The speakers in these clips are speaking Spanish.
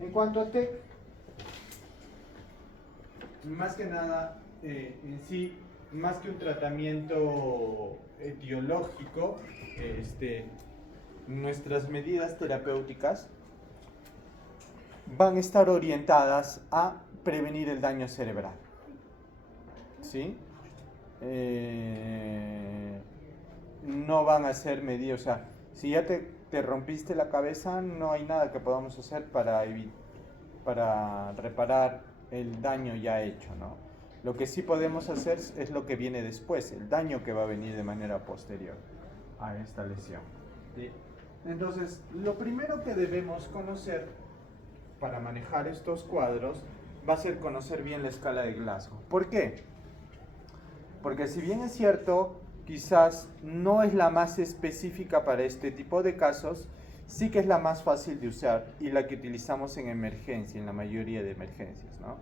En cuanto a TEC, más que nada, en sí, más que un tratamiento etiológico, nuestras medidas terapéuticas van a estar orientadas a prevenir el daño cerebral. ¿Sí? No van a ser medidas, o sea, si ya te rompiste la cabeza, no hay nada que podamos hacer para reparar el daño ya hecho, ¿no? Lo que sí podemos hacer es lo que viene después, el daño que va a venir de manera posterior a esta lesión. ¿Sí? Entonces, lo primero que debemos conocer para manejar estos cuadros va a ser conocer bien la escala de Glasgow. ¿Por qué? Porque si bien es cierto, quizás no es la más específica para este tipo de casos, sí que es la más fácil de usar y la que utilizamos en emergencia, en la mayoría de emergencias, ¿no?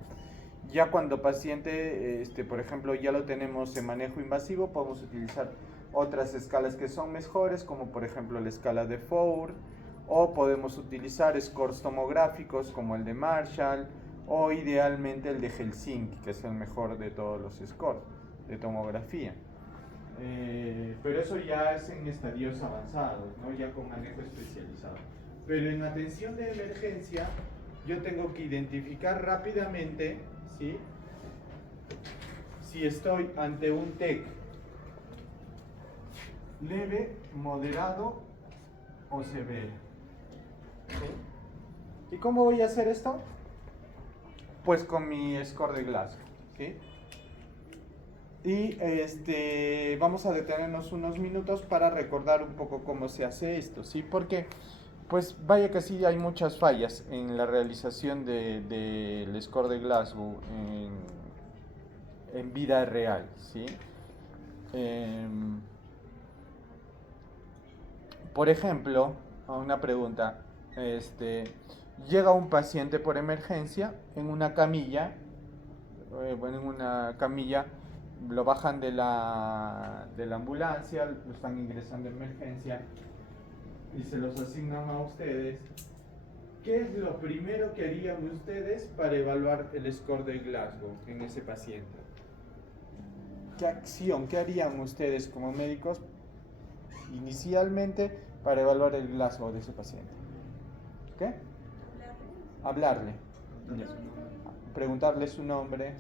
Ya cuando paciente, por ejemplo, ya lo tenemos en manejo invasivo, podemos utilizar otras escalas que son mejores, como por ejemplo la escala de Four, o podemos utilizar scores tomográficos como el de Marshall, o idealmente el de Helsinki, que es el mejor de todos los scores de tomografía. Pero eso ya es en estadios avanzados, ¿no? Ya con manejo especializado. Pero en atención de emergencia, yo tengo que identificar rápidamente, ¿sí?, si estoy ante un TEC leve, moderado o severo. ¿Sí? ¿Y cómo voy a hacer esto? Pues con mi score de Glasgow, ¿sí? Y vamos a detenernos unos minutos para recordar un poco cómo se hace esto, ¿sí? Porque, pues vaya que sí hay muchas fallas en la realización del score de Glasgow en vida real, ¿sí? Por ejemplo, una pregunta, llega un paciente por emergencia en una camilla, lo bajan de la ambulancia, lo están ingresando en emergencia y se los asignan a ustedes. ¿Qué es lo primero que harían ustedes para evaluar el score de Glasgow en ese paciente? ¿Qué acción, qué harían ustedes como médicos inicialmente para evaluar el Glasgow de ese paciente? ¿Qué? Hablarle. Preguntarle su nombre.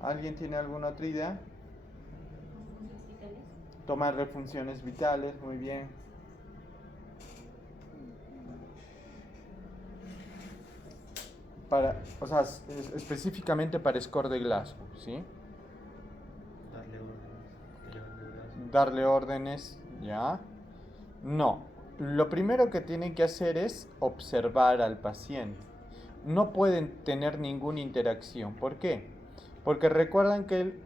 ¿Alguien tiene alguna otra idea? Tomarle funciones vitales, muy bien. O sea, específicamente para score de Glasgow, ¿sí? Darle órdenes, ¿ya? No. Lo primero que tienen que hacer es observar al paciente. No pueden tener ninguna interacción. ¿Por qué? Porque recuerdan que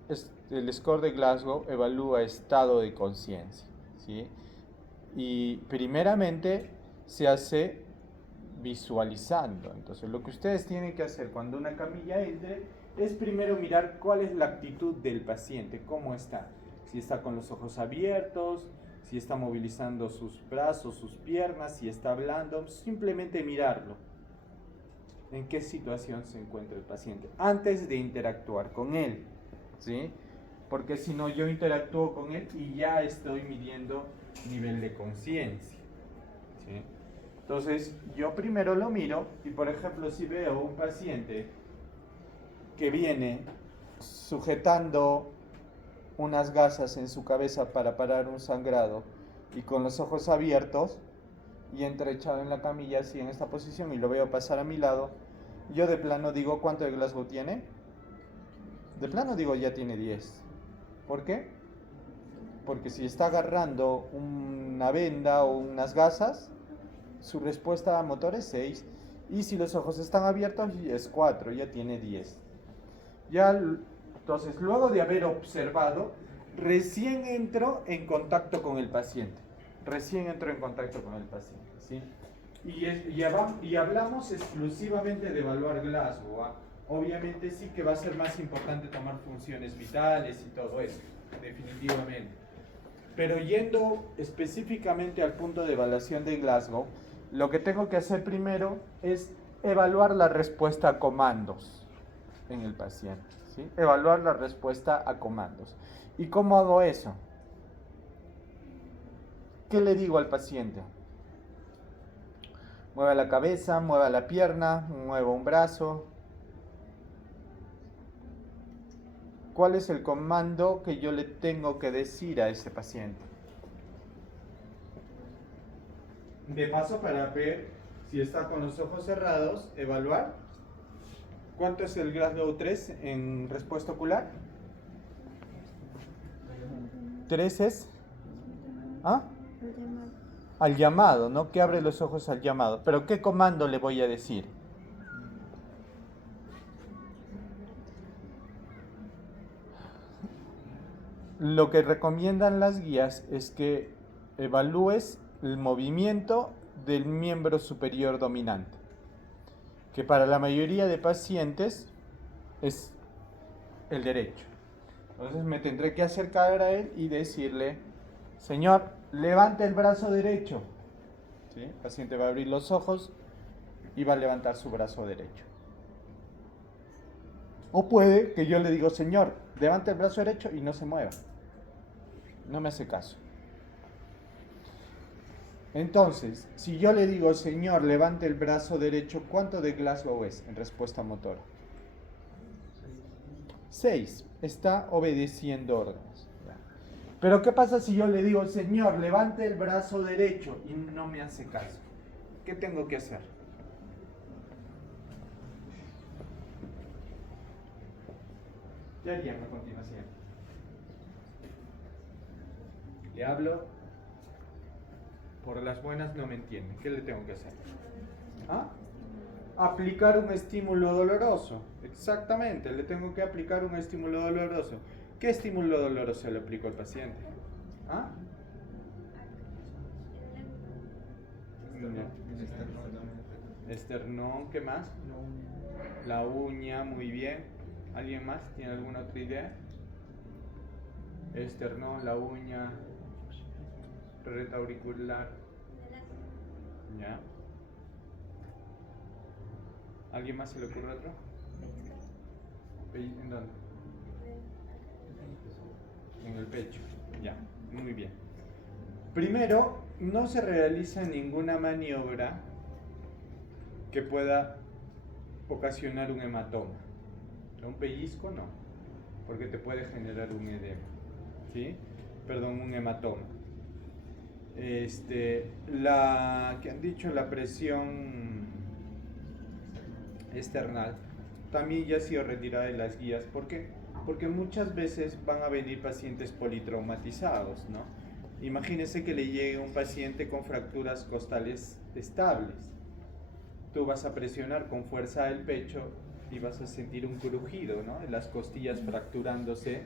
el score de Glasgow evalúa estado de conciencia, ¿sí? Y primeramente se hace visualizando. Entonces lo que ustedes tienen que hacer cuando una camilla entre es primero mirar cuál es la actitud del paciente, cómo está. Si está con los ojos abiertos, si está movilizando sus brazos, sus piernas, si está hablando, simplemente mirarlo. En qué situación se encuentra el paciente antes de interactuar con él, ¿sí? Porque si no, yo interactúo con él y ya estoy midiendo nivel de conciencia, ¿sí? Entonces, yo primero lo miro y, por ejemplo, si veo un paciente que viene sujetando unas gasas en su cabeza para parar un sangrado y con los ojos abiertos y entra echado en la camilla así en esta posición y lo veo pasar a mi lado, yo de plano digo, ¿cuánto de Glasgow tiene? De plano digo, ya tiene 10. ¿Por qué? Porque si está agarrando una venda o unas gasas, su respuesta motor es 6. Y si los ojos están abiertos, es 4, ya tiene 10. Entonces, luego de haber observado, recién entro en contacto con el paciente. ¿Sí? Y hablamos exclusivamente de evaluar Glasgow, ¿ah? Obviamente sí que va a ser más importante tomar funciones vitales y todo eso, definitivamente. Pero yendo específicamente al punto de evaluación de Glasgow, lo que tengo que hacer primero es evaluar la respuesta a comandos en el paciente, ¿sí? Evaluar la respuesta a comandos. ¿Y cómo hago eso? ¿Qué le digo al paciente? Mueva la cabeza, mueva la pierna, mueva un brazo. ¿Cuál es el comando que yo le tengo que decir a ese paciente? De paso, para ver si está con los ojos cerrados, evaluar. ¿Cuánto es el Glasgow 3 en respuesta ocular? 3 es... ¿Ah? Al llamado, ¿no? Que abre los ojos al llamado. Pero ¿qué comando le voy a decir? Lo que recomiendan las guías es que evalúes el movimiento del miembro superior dominante, que para la mayoría de pacientes es el derecho. Entonces me tendré que acercar a él y decirle: señor, levante el brazo derecho. ¿Sí? El paciente va a abrir los ojos y va a levantar su brazo derecho. O puede que yo le digo: señor, levante el brazo derecho, y no se mueva. No me hace caso. Entonces, si yo le digo: señor, levante el brazo derecho, ¿cuánto de Glasgow es en respuesta motora? 6. Está obedeciendo órdenes. Pero ¿qué pasa si yo le digo: señor, levante el brazo derecho, y no me hace caso? ¿Qué tengo que hacer? ¿Qué harían a continuación? Le hablo, por las buenas no me entiende. ¿Qué le tengo que hacer? ¿Ah? Aplicar un estímulo doloroso. Exactamente, le tengo que aplicar un estímulo doloroso. ¿Qué estímulo doloroso le aplico al paciente? ¿Ah? Esternón, ¿qué más? La uña, muy bien. ¿Alguien más tiene alguna otra idea? Esternón, la uña, red auricular. ¿Ya? ¿Alguien más se le ocurre otro? ¿En dónde? En el pecho. Ya, muy bien. Primero, no se realiza ninguna maniobra que pueda ocasionar un hematoma. Un pellizco no, porque te puede generar un edema, ¿sí? Perdón, un hematoma. Que han dicho la presión external también ya ha sido retirada de las guías. ¿Por qué? Porque muchas veces van a venir pacientes politraumatizados, ¿no? Imagínese que le llegue un paciente con fracturas costales estables. Tú vas a presionar con fuerza el pecho y vas a sentir un crujido, ¿no? En las costillas fracturándose,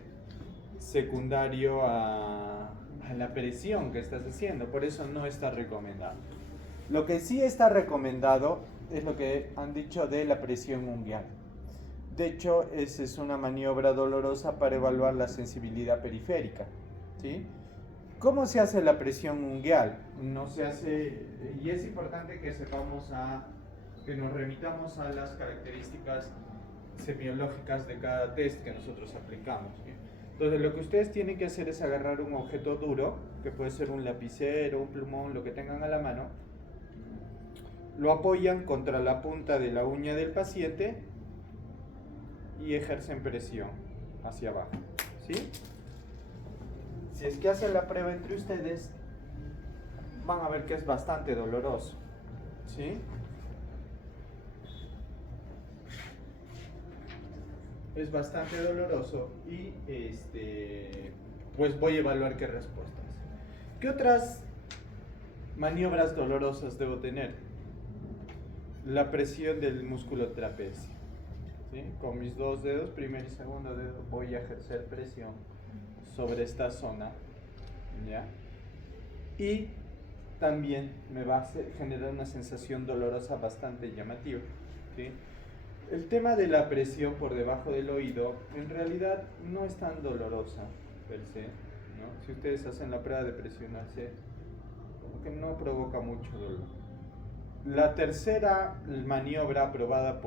secundario a la presión que estás haciendo. Por eso no está recomendado. Lo que sí está recomendado es lo que han dicho de la presión unguial. De hecho, esa es una maniobra dolorosa para evaluar la sensibilidad periférica, ¿sí? ¿Cómo se hace la presión unguial? No se hace, y es importante que que nos remitamos a las características semiológicas de cada test que nosotros aplicamos, ¿sí? Entonces, lo que ustedes tienen que hacer es agarrar un objeto duro, que puede ser un lapicero, un plumón, lo que tengan a la mano, lo apoyan contra la punta de la uña del paciente y ejercen presión hacia abajo, ¿sí? Si es que hacen la prueba entre ustedes, van a ver que es bastante doloroso, ¿sí? Es bastante doloroso y pues voy a evaluar qué respuestas. ¿Qué otras maniobras dolorosas debo tener? La presión del músculo trapecio, ¿sí? Con mis dos dedos, primer y segundo dedo, voy a ejercer presión sobre esta zona, ¿ya? Y también me va a generar una sensación dolorosa bastante llamativa, ¿sí? El tema de la presión por debajo del oído en realidad no es tan dolorosa per se, ¿no? Si ustedes hacen la prueba de presionarse, como que no provoca mucho dolor. La tercera maniobra aprobada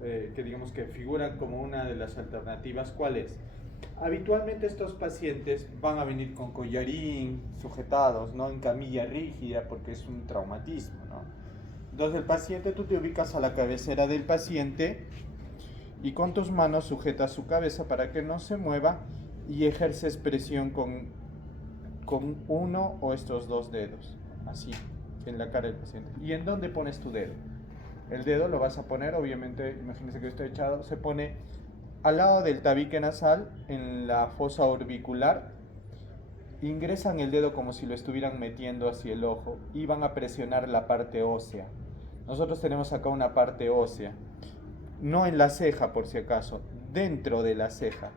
que digamos que figura como una de las alternativas, ¿cuál es? Habitualmente estos pacientes van a venir con collarín, sujetados, ¿no? En camilla rígida, porque es un traumatismo, ¿no? Entonces el paciente, tú te ubicas a la cabecera del paciente y con tus manos sujetas su cabeza para que no se mueva y ejerces presión con uno o estos dos dedos, así, en la cara del paciente. ¿Y en dónde pones tu dedo? El dedo lo vas a poner, obviamente, imagínense que estoy echado, se pone al lado del tabique nasal, en la fosa orbicular. Ingresan el dedo como si lo estuvieran metiendo hacia el ojo y van a presionar la parte ósea. Nosotros tenemos acá una parte ósea, no en la ceja por si acaso, dentro de la ceja.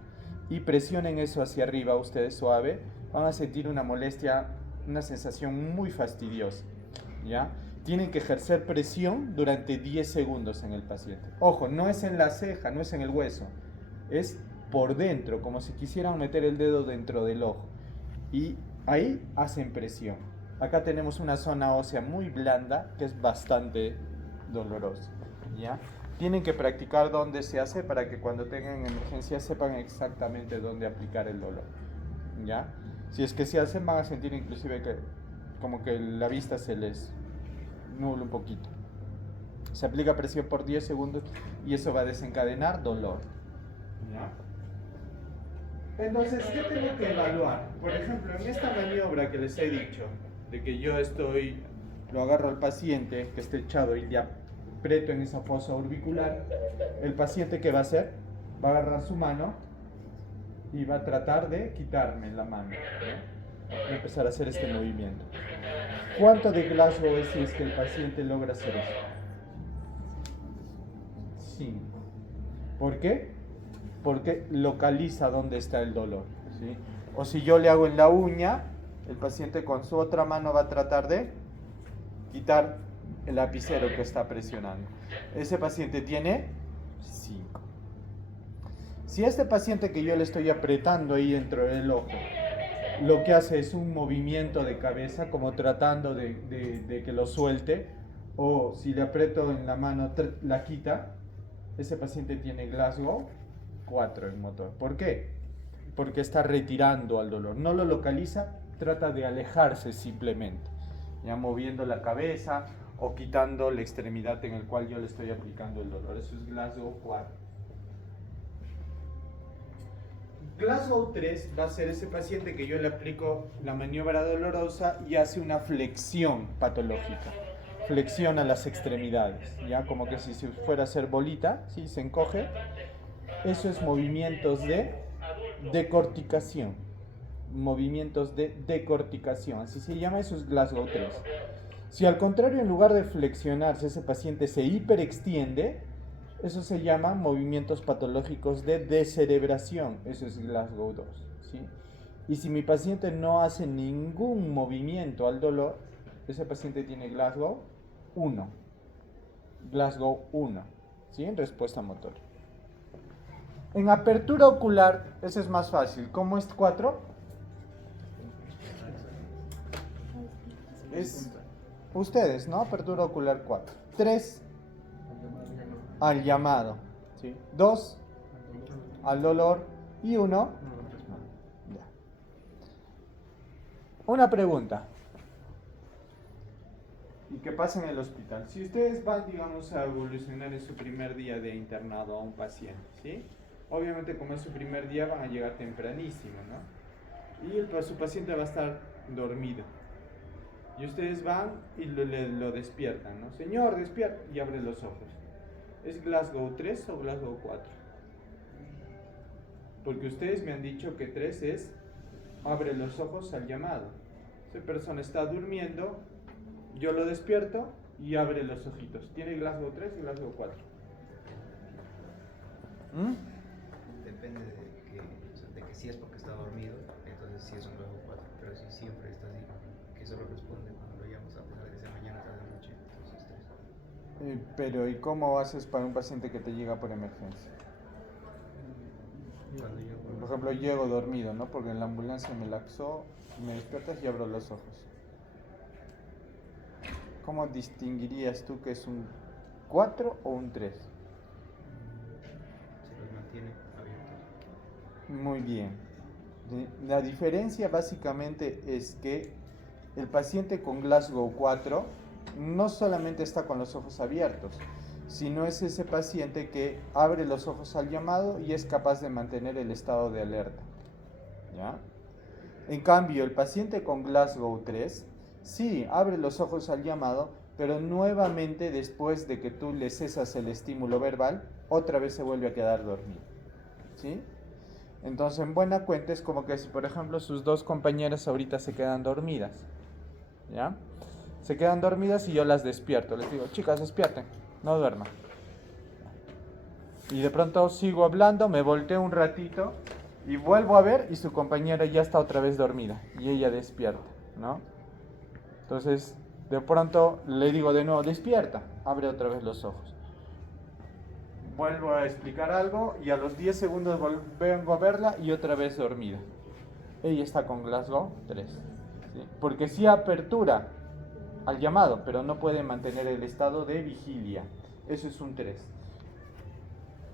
Y presionen eso hacia arriba, ustedes suave, van a sentir una molestia, una sensación muy fastidiosa, ¿ya? Tienen que ejercer presión durante 10 segundos en el paciente. Ojo, no es en la ceja, no es en el hueso, es por dentro, como si quisieran meter el dedo dentro del ojo. Y ahí hacen presión. Acá tenemos una zona ósea muy blanda que es bastante dolorosa, ¿ya? Tienen que practicar dónde se hace para que cuando tengan emergencia sepan exactamente dónde aplicar el dolor, ¿ya? Si es que se hacen, van a sentir inclusive que como que la vista se les nubla un poquito. Se aplica presión por 10 segundos y eso va a desencadenar dolor, ¿ya? Entonces, ¿qué tengo que evaluar? Por ejemplo, en esta maniobra que les he dicho, de que yo lo agarro al paciente que esté echado y le aprieto en esa fosa orbicular, el paciente, ¿qué va a hacer? Va a agarrar su mano y va a tratar de quitarme la mano, ¿no? Va a empezar a hacer este movimiento. ¿Cuánto de Glasgow es si es que el paciente logra hacer eso? 5. ¿Por qué? Porque localiza dónde está el dolor, ¿sí? O si yo le hago en la uña, el paciente con su otra mano va a tratar de quitar el lapicero que está presionando. Ese paciente tiene 5. Si este paciente que yo le estoy apretando ahí dentro del ojo, lo que hace es un movimiento de cabeza como tratando de que lo suelte, o si le aprieto en la mano la quita, ese paciente tiene Glasgow 4 en motor. ¿Por qué? Porque está retirando al dolor. No lo localiza, trata de alejarse simplemente, ya moviendo la cabeza o quitando la extremidad en el cual yo le estoy aplicando el dolor. Eso es Glasgow 4. Glasgow 3 va a ser ese paciente que yo le aplico la maniobra dolorosa y hace una flexión patológica. Flexiona las extremidades, ya como que si fuera a ser bolita, ¿sí? Se encoge. Eso es movimientos de decorticación. Movimientos de decorticación, así se llama, eso es Glasgow 3. Si al contrario, en lugar de flexionarse, ese paciente se hiperextiende, eso se llama movimientos patológicos de descerebración, eso es Glasgow 2, ¿sí? Y si mi paciente no hace ningún movimiento al dolor, ese paciente tiene Glasgow 1. Glasgow 1, ¿sí? En respuesta motor. En apertura ocular, ese es más fácil. ¿Cómo es 4? Es ustedes, ¿no? Apertura ocular 4. 3, al llamado, ¿sí? 2, al dolor. Y 1, ya. Una pregunta. ¿Y qué pasa en el hospital? Si ustedes van, digamos, a evolucionar en su primer día de internado a un paciente, ¿sí? Obviamente, como es su primer día, van a llegar tempranísimo, ¿no? Y su paciente va a estar dormido. Y ustedes van y lo despiertan, ¿no? Señor, despierta. Y abre los ojos. ¿Es Glasgow 3 o Glasgow 4? Porque ustedes me han dicho que 3 es abre los ojos al llamado. Esa persona está durmiendo, yo lo despierto y abre los ojitos. ¿Tiene Glasgow 3 o Glasgow 4? Depende de que si es porque está dormido, entonces sí es un Glasgow 4. Pero si siempre está así, que solo responde cuando lo llamas a pesar de que sea mañana, tarde, noche, entonces 3. Pero ¿y cómo haces para un paciente que te llega por emergencia? Por ejemplo, llego dormido, ¿no? Porque en la ambulancia me laxó, me despiertas y abro los ojos. ¿cómo distinguirías tú que es un 4 o un 3? Se los mantiene abiertos. Muy bien. La diferencia básicamente es que el paciente con Glasgow 4 no solamente está con los ojos abiertos, sino es ese paciente que abre los ojos al llamado y es capaz de mantener el estado de alerta. ¿Ya? En cambio, el paciente con Glasgow 3 sí abre los ojos al llamado, pero nuevamente después de que tú le cesas el estímulo verbal, otra vez se vuelve a quedar dormido. ¿Sí? Entonces, en buena cuenta es como que si, por ejemplo, sus dos compañeras ahorita se quedan dormidas, ¿ya? Se quedan dormidas y yo las despierto. Les digo, chicas, despierten, no duerman. Y de pronto sigo hablando, me volteo un ratito y vuelvo a ver y su compañera ya está otra vez dormida y ella despierta, ¿no? Entonces, de pronto le digo de nuevo, despierta, abre otra vez los ojos. Vuelvo a explicar algo y a los 10 segundos vengo a verla y otra vez dormida. Ella está con Glasgow 3. ¿Sí? Porque sí apertura al llamado, pero no puede mantener el estado de vigilia. Eso es un 3.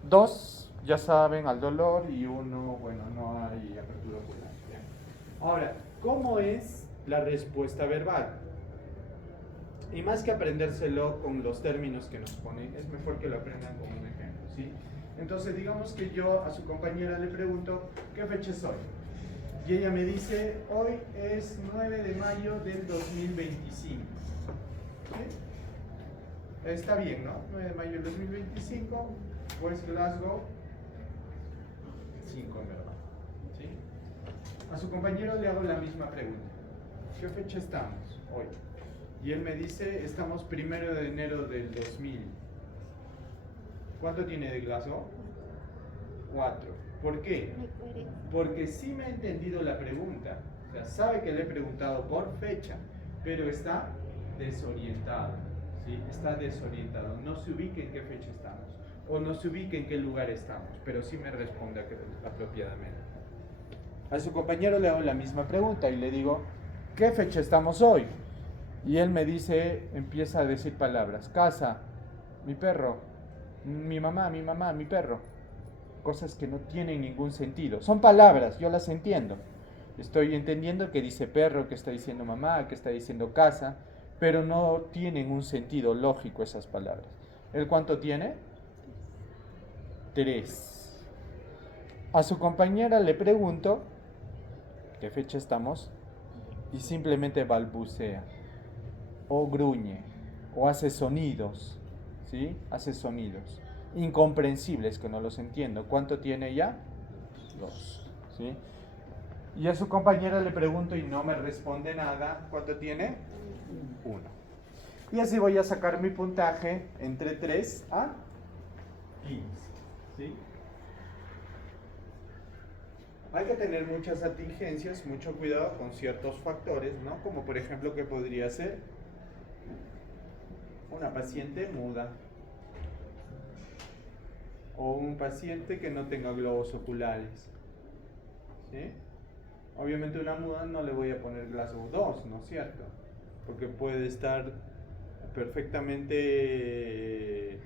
2, ya saben, al dolor, y 1, bueno, no hay apertura ocular. Ahora, ¿cómo es la respuesta verbal? Y más que aprendérselo con los términos que nos ponen, es mejor que lo aprendan con un ejemplo, ¿sí? Entonces, digamos que yo a su compañera le pregunto, ¿qué fecha es hoy? Y ella me dice, hoy es 9 de mayo del 2025. ¿Sí? Está bien, ¿no? 9 de mayo del 2025, pues Glasgow 5 en verdad. ¿Sí? A su compañero le hago la misma pregunta. ¿Qué fecha estamos hoy? Y él me dice, estamos 1 de enero del 2000. ¿Cuánto tiene de Glasgow? 4. ¿Por qué? Porque sí me ha entendido la pregunta. O sea, sabe que le he preguntado por fecha, pero está desorientado. ¿Sí? Está desorientado. No se ubica en qué fecha estamos. O no se ubica en qué lugar estamos. Pero sí me responde apropiadamente. A su compañero le hago la misma pregunta y le digo, ¿qué fecha estamos hoy? Y él me dice, empieza a decir palabras. Casa, mi perro, mi mamá, mi perro. Cosas que no tienen ningún sentido. Son palabras, yo las entiendo. Estoy entendiendo que dice perro, que está diciendo mamá, que está diciendo casa, pero no tienen un sentido lógico esas palabras. ¿Él cuánto tiene? 3. A su compañera le pregunto, ¿qué fecha estamos? Y simplemente balbucea, o gruñe, o hace sonidos, ¿sí? Hace sonidos incomprensibles que no los entiendo. ¿Cuánto tiene ya? 2, ¿sí? Y a su compañera le pregunto y no me responde nada. ¿Cuánto tiene? 1. Y así voy a sacar mi puntaje entre 3 a 15, ¿sí? Hay que tener muchas atingencias, mucho cuidado con ciertos factores, ¿no? Como por ejemplo que podría ser una paciente muda o un paciente que no tenga globos oculares, ¿sí? Obviamente una muda no le voy a poner Glasgow 2, ¿no es cierto? Porque puede estar perfectamente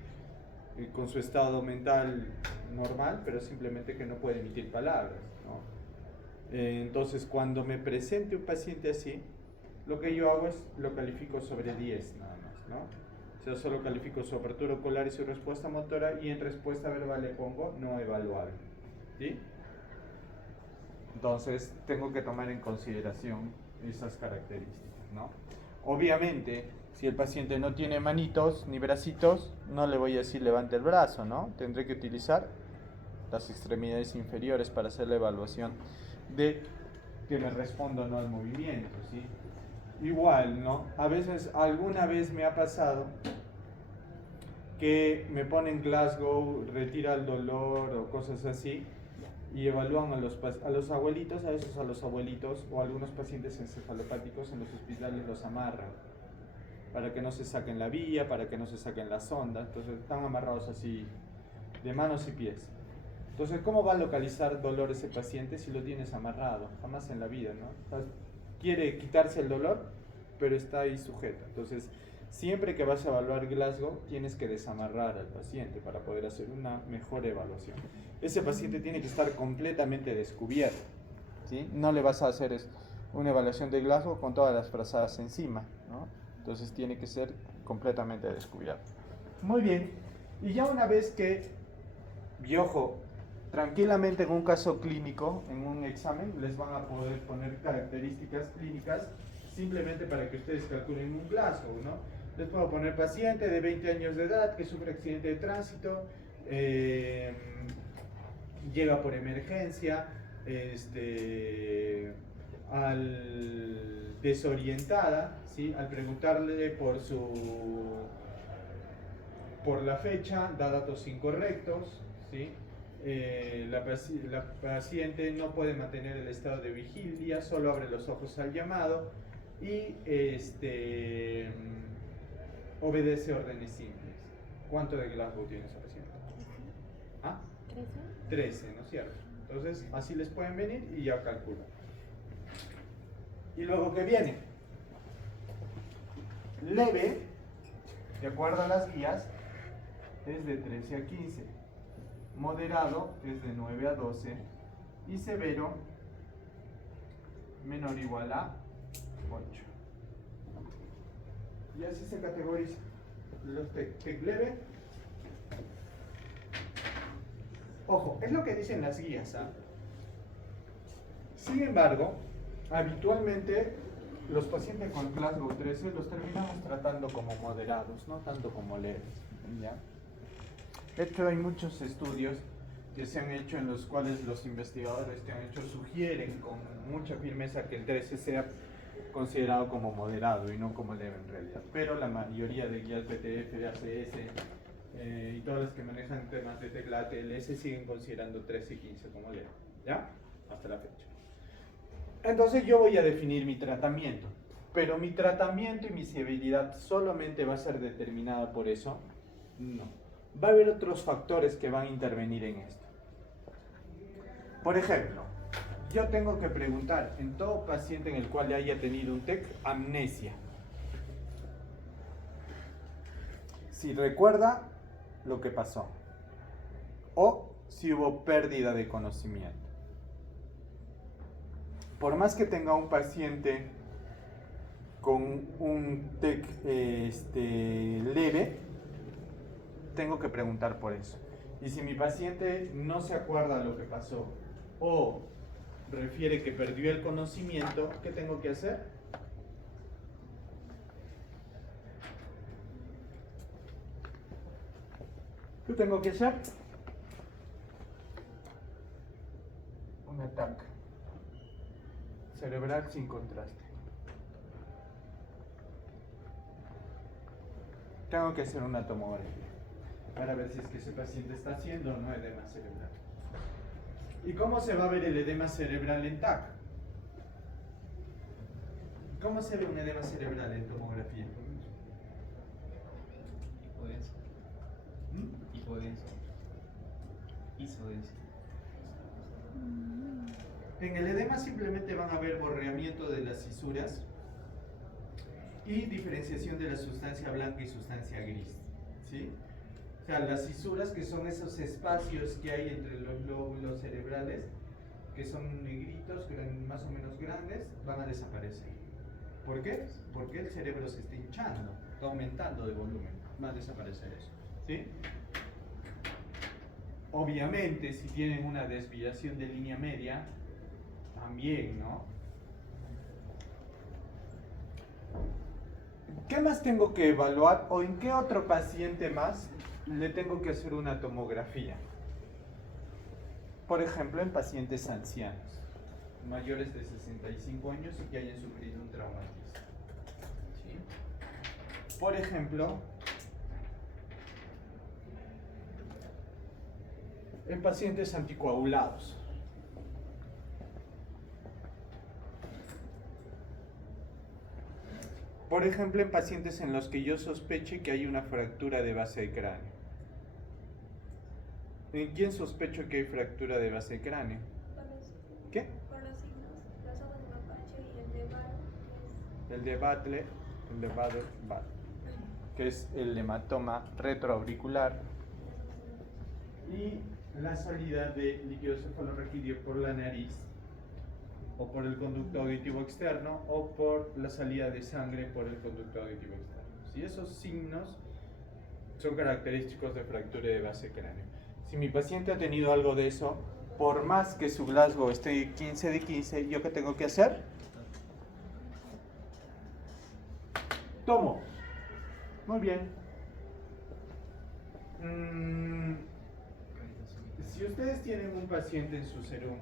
con su estado mental normal, pero simplemente que no puede emitir palabras, ¿no? Entonces, cuando me presente un paciente así, lo que yo hago es lo califico sobre 10 nada más, ¿no? O sea, solo califico su apertura ocular y su respuesta motora, y en respuesta verbal le pongo no evaluable, ¿sí? Entonces, tengo que tomar en consideración esas características, ¿no? Obviamente, si el paciente no tiene manitos ni bracitos, no le voy a decir levante el brazo, ¿no? Tendré que utilizar las extremidades inferiores para hacer la evaluación de que me responda o no al movimiento, ¿sí? Igual, ¿no? A veces, alguna vez me ha pasado que me ponen Glasgow, retira el dolor o cosas así, y evalúan a los abuelitos, a veces a los abuelitos o a algunos pacientes encefalopáticos en los hospitales los amarran para que no se saquen la vía, para que no se saquen la sonda. Entonces están amarrados así de manos y pies. Entonces, ¿cómo va a localizar dolor ese paciente si lo tienes amarrado? Jamás en la vida, ¿no? O sea, quiere quitarse el dolor, pero está ahí sujeto. Entonces, Siempre que vas a evaluar Glasgow, tienes que desamarrar al paciente para poder hacer una mejor evaluación. Ese paciente tiene que estar completamente descubierto, ¿sí? No le vas a hacer una evaluación de Glasgow con todas las frazadas encima, ¿no? Entonces tiene que ser completamente descubierto. Muy bien, y ya una vez que, y ojo, tranquilamente en un caso clínico, en un examen, les van a poder poner características clínicas simplemente para que ustedes calculen un Glasgow, ¿no? Les puedo poner paciente de 20 años de edad que sufre accidente de tránsito, llega por emergencia, al desorientada, ¿sí? Al preguntarle por la fecha, da datos incorrectos, ¿sí? La paciente no puede mantener el estado de vigilia, solo abre los ojos al llamado y obedece órdenes simples. ¿Cuánto de Glasgow tiene esa paciente? ¿Ah? 13, ¿no es cierto? Entonces, así les pueden venir y ya calculan. Y luego, ¿qué viene? Leve, de acuerdo a las guías, es de 13 a 15. Moderado es de 9 a 12. Y severo, menor o igual a 8. Y así se categoriza. Los TEC leve. Ojo, es lo que dicen las guías, ¿ah? Sin embargo, habitualmente los pacientes con Glasgow 13 los terminamos tratando como moderados, no tanto como leves, ¿ya? De hecho, hay muchos estudios que se han hecho en los cuales los investigadores que han hecho sugieren con mucha firmeza que el 13 sea considerado como moderado y no como leve en realidad. Pero la mayoría de guías PTF, de ACS y todas las que manejan temas de tecla TLS siguen considerando 13 y 15 como leve, ¿ya? Hasta la fecha. Entonces yo voy a definir mi tratamiento, pero mi tratamiento y mi severidad solamente va a ser determinada por eso. No. Va a haber otros factores que van a intervenir en esto. Por ejemplo, yo tengo que preguntar en todo paciente en el cual haya tenido un TEC, amnesia. Si recuerda lo que pasó o si hubo pérdida de conocimiento. Por más que tenga un paciente con un TEC leve, tengo que preguntar por eso. Y si mi paciente no se acuerda lo que pasó o refiere que perdió el conocimiento, ¿qué tengo que hacer? ¿Qué tengo que hacer? Un ataque cerebral sin contraste. Tengo que hacer una tomografía para ver si es que ese paciente está haciendo o no edema cerebral. ¿Y cómo se va a ver el edema cerebral en TAC? ¿Cómo se ve un edema cerebral en tomografía? Hipodenso. Hipodenso. Isodenso. En el edema simplemente van a ver borreamiento de las cisuras y diferenciación de la sustancia blanca y sustancia gris, ¿sí? O sea, las cisuras, que son esos espacios que hay entre los lóbulos cerebrales, que son negritos, más o menos grandes, van a desaparecer. ¿Por qué? Porque el cerebro se está hinchando, está aumentando de volumen, va a desaparecer eso, ¿sí? Obviamente, si tienen una desviación de línea media, también, ¿no? ¿Qué más tengo que evaluar o en qué otro paciente más le tengo que hacer una tomografía? Por ejemplo, en pacientes ancianos, mayores de 65 años y que hayan sufrido un traumatismo, ¿sí? Por ejemplo, en pacientes anticoagulados. Por ejemplo, en pacientes en los que yo sospeche que hay una fractura de base de cráneo. ¿En quién sospecho que hay fractura de base de cráneo? ¿Qué? Con los signos, los ojos de mapache y el de Barrow, que es... El de Butler, Butler. que es el hematoma retroauricular, y la salida de líquido cefalorraquídeo por la nariz, o por el conducto auditivo externo, o por la salida de sangre por el conducto auditivo externo. Si esos signos son característicos de fractura de base cráneo. Si mi paciente ha tenido algo de eso, por más que su Glasgow esté 15 de 15, ¿yo qué tengo que hacer? Tomo. Muy bien. Si ustedes tienen un paciente en su serum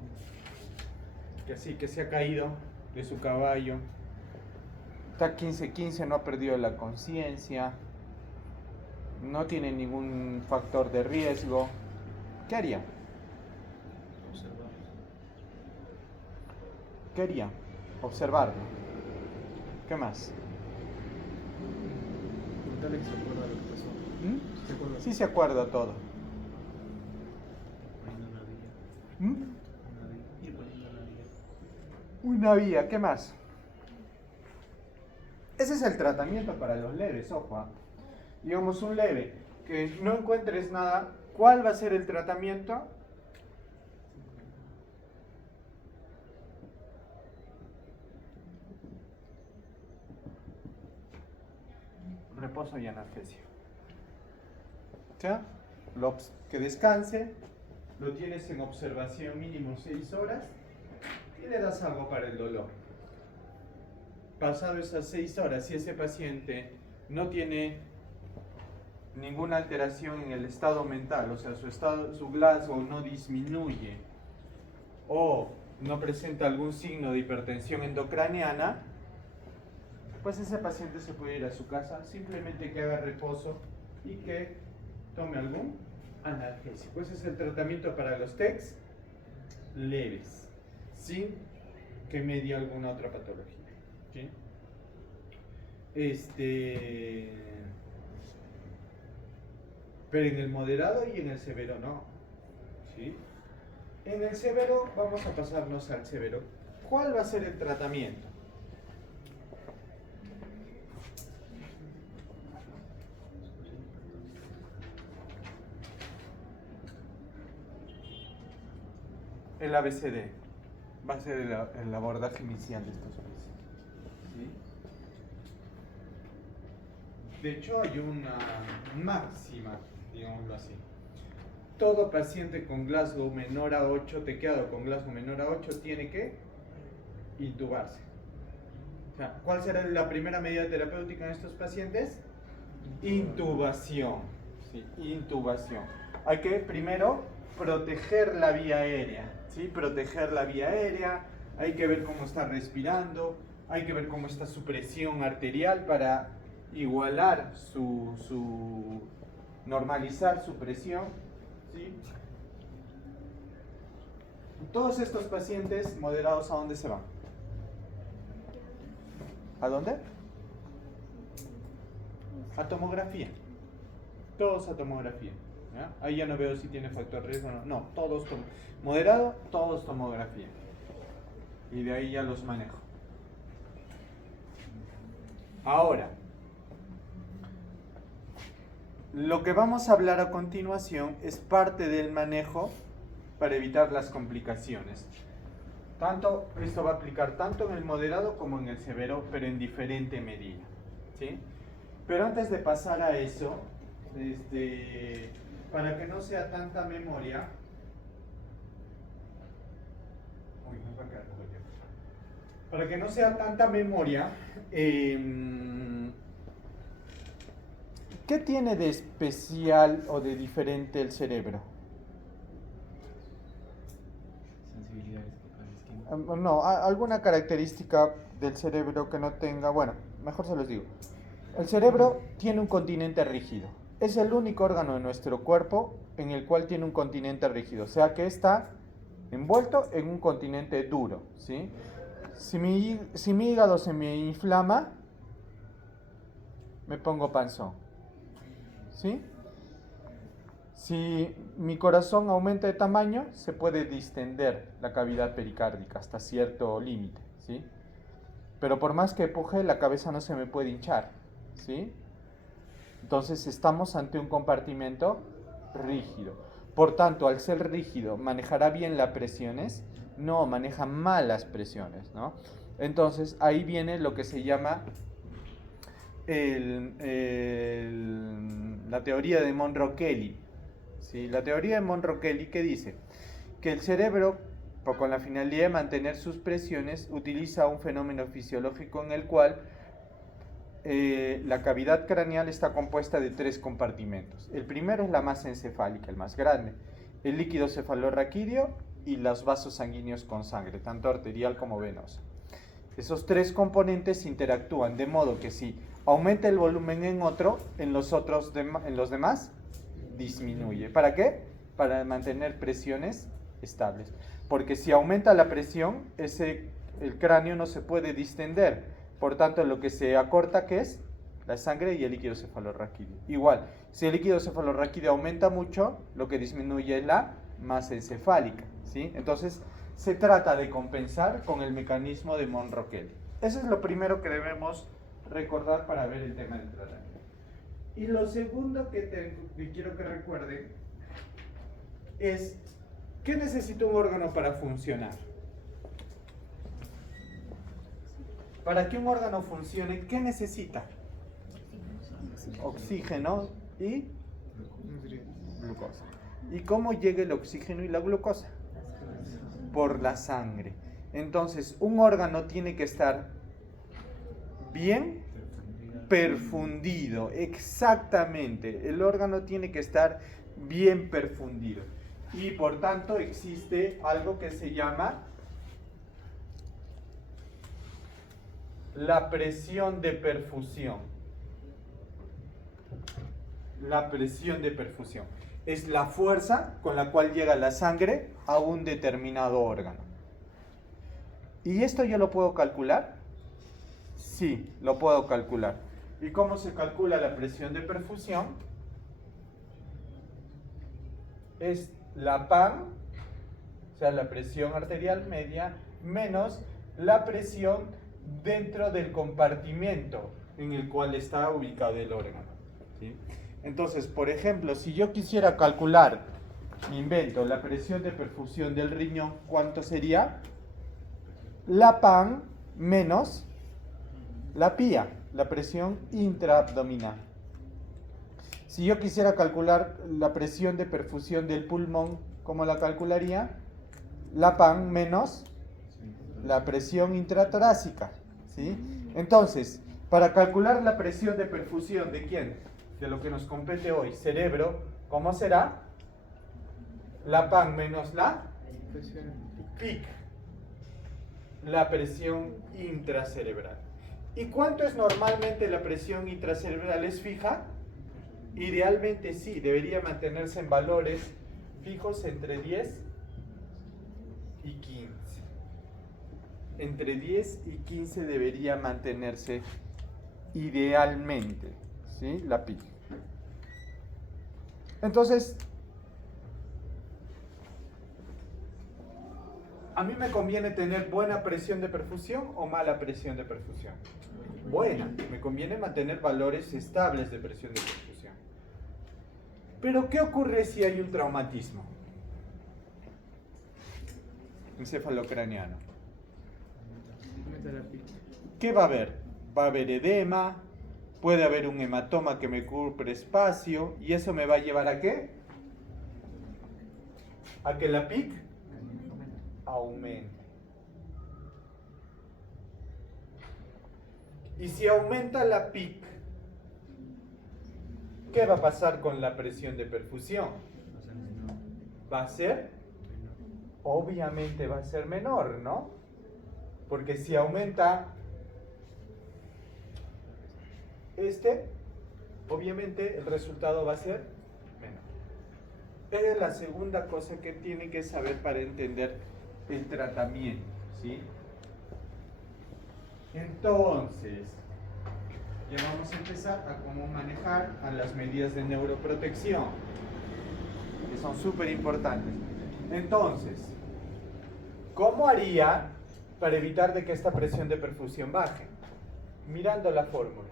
que se ha caído de su caballo, está 15-15, no ha perdido la conciencia, no tiene ningún factor de riesgo, ¿qué haría? Observamos. ¿Qué haría? Observarlo. ¿Qué más? Preguntarle que se acuerda de lo que pasó. ¿Mm? ¿Se acuerda? Sí se acuerda todo. Poniendo una vía. ¿Mm? Ir poniendo una vía. Una vía, ¿qué más? Ese es el tratamiento para los leves, ojo. Digamos un leve, que no encuentres nada, ¿cuál va a ser el tratamiento? Reposo y analgesia. ¿Ya? Que descanse, lo tienes en observación mínimo 6 horas y le das algo para el dolor. Pasado esas 6 horas, si ese paciente no tiene ninguna alteración en el estado mental, o sea, su Glasgow no disminuye o no presenta algún signo de hipertensión endocraniana, pues ese paciente se puede ir a su casa, simplemente que haga reposo y que tome algún analgésico. Ese es el tratamiento para los TECs leves, sin que medie alguna otra patología. ¿Sí? Pero en el moderado y en el severo no. ¿Sí? En el severo vamos a pasarnos al severo. ¿Cuál va a ser el tratamiento? El ABCD va a ser el abordaje inicial de estos pacientes. ¿Sí? De hecho, hay una máxima, digámoslo así. Todo paciente con Glasgow menor a 8, tequeado con Glasgow menor a 8, tiene que intubarse. O sea, ¿cuál será la primera medida terapéutica en estos pacientes? Intubación. Sí, intubación. Hay que primero proteger la vía aérea. ¿Sí? Proteger la vía aérea, hay que ver cómo está respirando, hay que ver cómo está su presión arterial para igualar normalizar su presión. ¿Sí? Todos estos pacientes moderados, ¿a dónde se van? ¿A dónde? A tomografía. Todos a tomografía. ¿Ya? Ahí ya no veo si tiene factor de riesgo o no. No, todos moderado, todos tomografía. Y de ahí ya los manejo. Ahora, lo que vamos a hablar a continuación es parte del manejo para evitar las complicaciones. Esto va a aplicar tanto en el moderado como en el severo, pero en diferente medida. ¿Sí? Pero antes de pasar a eso, para que no sea tanta memoria, para que no sea tanta memoria, ¿qué tiene de especial o de diferente el cerebro? Sensibilidades que parezcan. No, alguna característica del cerebro que no tenga, bueno, mejor se los digo. El cerebro tiene un continente rígido. Es el único órgano de nuestro cuerpo en el cual tiene un continente rígido, o sea que está envuelto en un continente duro, ¿sí? Si mi hígado se me inflama, me pongo panzón, ¿sí? Si mi corazón aumenta de tamaño, se puede distender la cavidad pericárdica hasta cierto límite, ¿sí? Pero por más que empuje, la cabeza no se me puede hinchar, ¿sí? Entonces estamos ante un compartimento rígido. Por tanto, al ser rígido, ¿manejará bien las presiones? No, maneja mal las presiones, ¿no? Entonces ahí viene lo que se llama la teoría de Monroe-Kelly. ¿Sí? La teoría de Monroe-Kelly, ¿qué dice? Que el cerebro, con la finalidad de mantener sus presiones, utiliza un fenómeno fisiológico en el cual la cavidad craneal está compuesta de 3 compartimentos. El primero es la masa encefálica, el más grande, el líquido cefalorraquídeo y los vasos sanguíneos con sangre, tanto arterial como venosa. Esos 3 componentes interactúan de modo que si aumenta el volumen en los demás disminuye. ¿Para qué? Para mantener presiones estables. Porque si aumenta la presión, el cráneo no se puede distender. Por tanto, lo que se acorta, ¿qué es? La sangre y el líquido cefalorraquídeo. Igual, si el líquido cefalorraquídeo aumenta mucho, lo que disminuye es la masa encefálica, ¿sí? Entonces, se trata de compensar con el mecanismo de Monroe-Kelly. Eso es lo primero que debemos recordar para ver el tema del tratamiento. Y lo segundo que quiero que recuerden es, ¿qué necesita un órgano para funcionar? Para que un órgano funcione, ¿qué necesita? Oxígeno y glucosa. ¿Y cómo llega el oxígeno y la glucosa? Por la sangre. Entonces, un órgano tiene que estar bien perfundido. Exactamente. El órgano tiene que estar bien perfundido. Y por tanto existe algo que se llama la presión de perfusión. La presión de perfusión es la fuerza con la cual llega la sangre a un determinado órgano. ¿Y esto yo lo puedo calcular? Sí, lo puedo calcular. ¿Y cómo se calcula la presión de perfusión? Es la PAN, o sea, la presión arterial media, menos la presión dentro del compartimento en el cual está ubicado el órgano, ¿sí? Entonces, por ejemplo, si yo quisiera calcular, me invento, la presión de perfusión del riñón, ¿cuánto sería? La PAN menos la PIA, la presión intraabdominal. Si yo quisiera calcular la presión de perfusión del pulmón, ¿cómo la calcularía? La PAN menos la presión intratorácica, ¿sí? Entonces, para calcular la presión de perfusión ¿de quién? De lo que nos compete hoy, cerebro, ¿cómo será? La PAN menos la PIC, la presión intracerebral. ¿Y cuánto es normalmente la presión intracerebral? ¿Es fija? Idealmente sí, debería mantenerse en valores fijos entre 10 y 15. Entre 10 y 15 debería mantenerse idealmente, ¿sí? La PIC. Entonces, ¿a mí me conviene tener buena presión de perfusión o mala presión de perfusión? Buena, me conviene mantener valores estables de presión de perfusión. Pero, ¿qué ocurre si hay un traumatismo encefalocraneano? ¿Qué va a haber? Va a haber edema, puede haber un hematoma que me cubre espacio, y eso me va a llevar ¿a qué? A que la PIC aumente. Y si aumenta la PIC, ¿qué va a pasar con la presión de perfusión? Va a ser, obviamente va a ser menor, ¿no? Porque si aumenta obviamente el resultado va a ser menor. Esa es la segunda cosa que tienen que saber para entender el tratamiento, ¿sí? Entonces, ya vamos a empezar a cómo manejar a las medidas de neuroprotección, que son súper importantes. Entonces, ¿cómo haría para evitar de que esta presión de perfusión baje? Mirando la fórmula.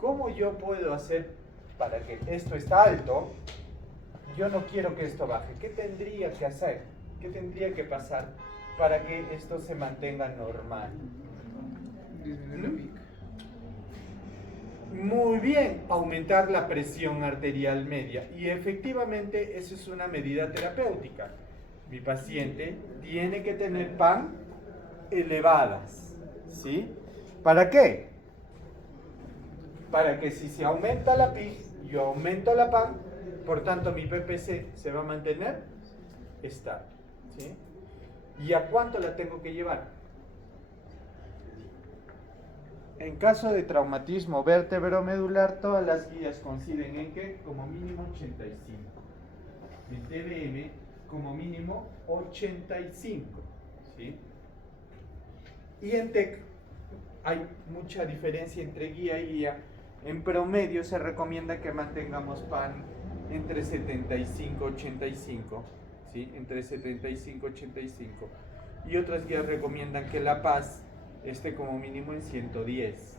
¿cómo yo puedo hacer para que esto está alto? Yo no quiero que esto baje. ¿Qué tendría que hacer? ¿Qué tendría que pasar para que esto se mantenga normal? Disminuir la pica. Muy bien, aumentar la presión arterial media. Y efectivamente, eso es una medida terapéutica. Mi paciente tiene que tener PAN elevadas. ¿Sí? ¿Para qué? Para que si se aumenta la PIG, yo aumento la PAN, por tanto mi PPC se va a mantener estable. ¿Sí? ¿Y a cuánto la tengo que llevar? En caso de traumatismo vértebro-medular, todas las guías coinciden en que como mínimo 85. En TBM, como mínimo 85. ¿Sí? Y en TEC hay mucha diferencia entre guía y guía. En promedio se recomienda que mantengamos PAN entre 75 y 85. ¿Sí? Entre 75 y 85. Y otras guías recomiendan que la PAS esté como mínimo en 110.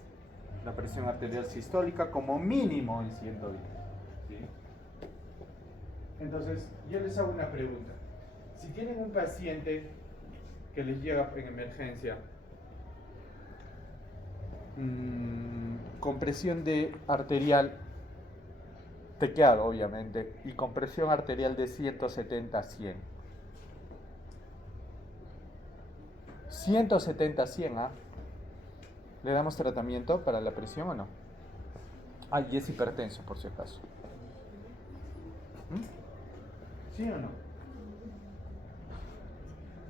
La presión arterial sistólica como mínimo en 110. ¿Sí? Entonces, yo les hago una pregunta. Si tienen un paciente que les llega en emergencia con presión de arterial tequeado, obviamente, y con presión arterial de 170 a 100. 170 a 100, ¿ah? ¿Le damos tratamiento para la presión o no? Ah, y es hipertenso, por si acaso. ¿Sí o no?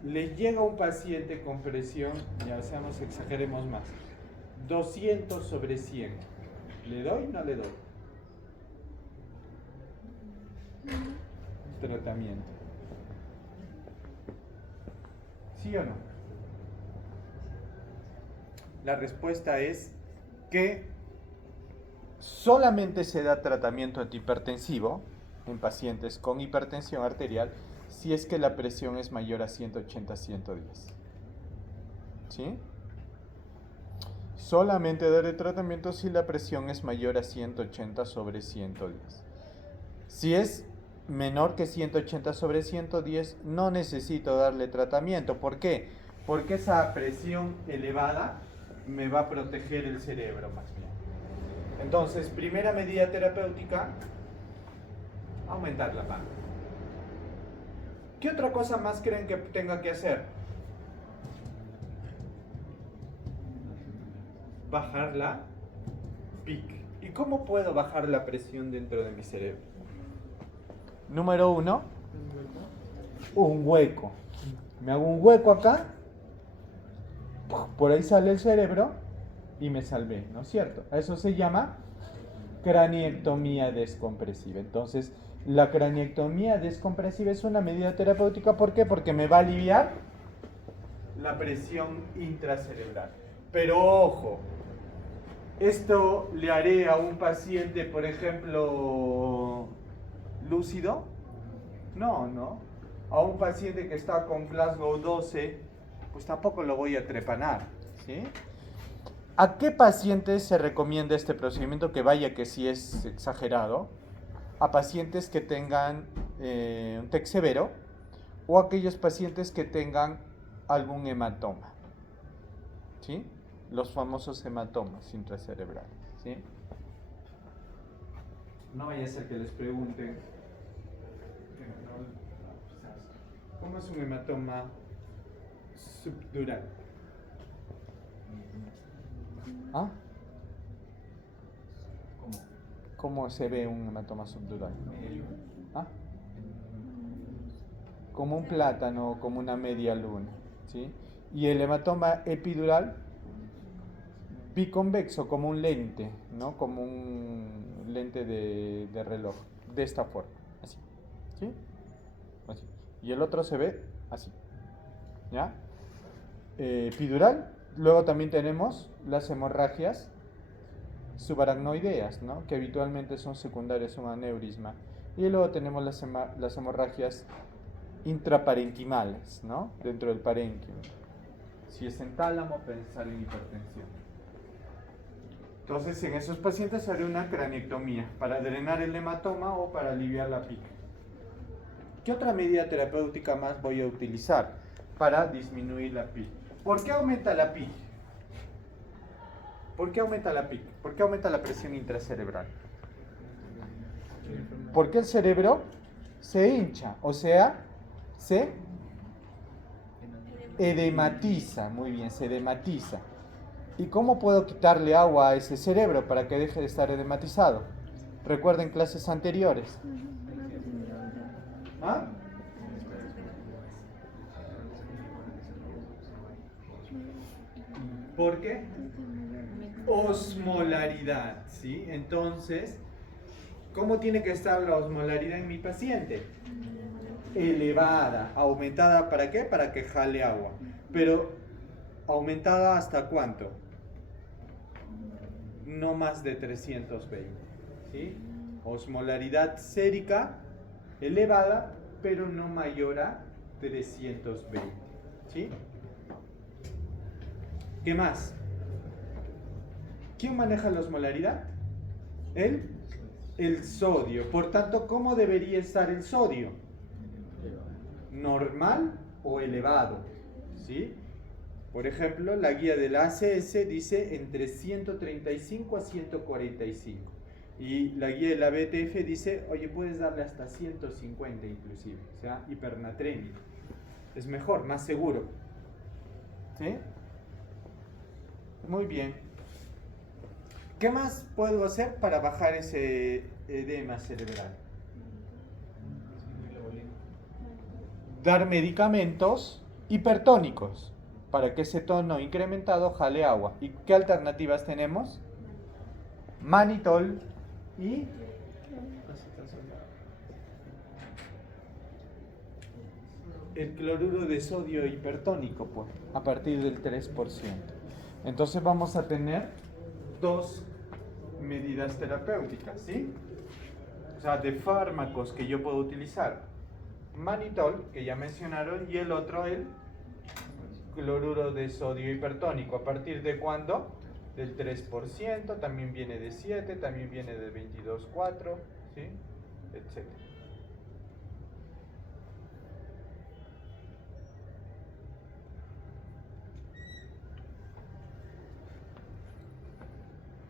Le llega un paciente con presión, ya exageremos más, 200 sobre 100. ¿Le doy o no le doy? Tratamiento. ¿Sí o no? La respuesta es que solamente se da tratamiento antihipertensivo en pacientes con hipertensión arterial si es que la presión es mayor a 180-110. ¿Sí? Solamente daré tratamiento si la presión es mayor a 180 sobre 110. Si es menor que 180 sobre 110, no necesito darle tratamiento. ¿Por qué? Porque esa presión elevada me va a proteger el cerebro más bien. Entonces, primera medida terapéutica, aumentar la PAN. ¿Qué otra cosa más creen que tenga que hacer? Bajar la PIC. ¿Y cómo puedo bajar la presión dentro de mi cerebro? Número 1, un hueco. Me hago un hueco acá, por ahí sale el cerebro y me salvé, ¿no es cierto? Eso se llama craniectomía descompresiva. Entonces, la craniectomía descompresiva es una medida terapéutica. ¿Por qué? Porque me va a aliviar la presión intracerebral. Pero ojo, esto le haré a un paciente, por ejemplo, lúcido. No. A un paciente que está con Glasgow 12, pues tampoco lo voy a trepanar, ¿sí? ¿A qué pacientes se recomienda este procedimiento? Que vaya que sí es exagerado. A pacientes que tengan un TEC severo o aquellos pacientes que tengan algún hematoma, ¿sí? Los famosos hematomas intracerebrales, ¿sí? No vaya a ser que les pregunten, ¿cómo es un hematoma subdural? ¿Ah? ¿Cómo se ve un hematoma subdural? ¿Ah? Como un plátano, como una media luna, ¿sí? Y el hematoma epidural, biconvexo, como un lente, ¿no? Como un lente de reloj, de esta forma, así, ¿sí? Así. Y el otro se ve así, ¿ya? Epidural. Luego también tenemos las hemorragias subaracnoideas, ¿no? Que habitualmente son secundarias a un aneurisma. Y luego tenemos las hemorragias intraparenquimales, ¿no? Dentro del parénquima. Si es en tálamo, pensar en hipertensión. Entonces, en esos pacientes haré una craniectomía para drenar el hematoma o para aliviar la pica. ¿Qué otra medida terapéutica más voy a utilizar para disminuir la pica? ¿Por qué aumenta la pica? ¿Por qué aumenta la pica? ¿Por qué aumenta la presión intracerebral? Porque el cerebro se hincha, o sea, se edematiza. Muy bien, se edematiza. ¿Y cómo puedo quitarle agua a ese cerebro para que deje de estar edematizado? Recuerden clases anteriores. ¿Ah? ¿Por qué? Osmolaridad, ¿sí? Entonces, ¿cómo tiene que estar la osmolaridad en mi paciente? Elevada, aumentada, ¿para qué? Para que jale agua. Pero, ¿aumentada hasta cuánto? No más de 320, ¿sí? Osmolaridad sérica elevada, pero no mayor a 320, ¿sí? ¿Qué más? ¿Quién maneja la osmolaridad? El sodio. Por tanto, ¿cómo debería estar el sodio? ¿Normal o elevado? ¿Sí? Por ejemplo, la guía de la ACS dice entre 135 a 145. Y la guía de la BTF dice, oye, puedes darle hasta 150 inclusive. O sea, hipernatremia. Es mejor, más seguro. ¿Sí? Muy bien. ¿Qué más puedo hacer para bajar ese edema cerebral? Dar medicamentos hipertónicos para que ese tono incrementado jale agua. ¿Y qué alternativas tenemos? Mannitol y el cloruro de sodio hipertónico, pues, a partir del 3%. Entonces vamos a tener dos medidas terapéuticas, ¿sí? O sea, de fármacos que yo puedo utilizar. Mannitol, que ya mencionaron, y el otro, el cloruro de sodio hipertónico. ¿A partir de cuándo? Del 3%, también viene de 7, también viene de 22,4, ¿sí? Etcétera.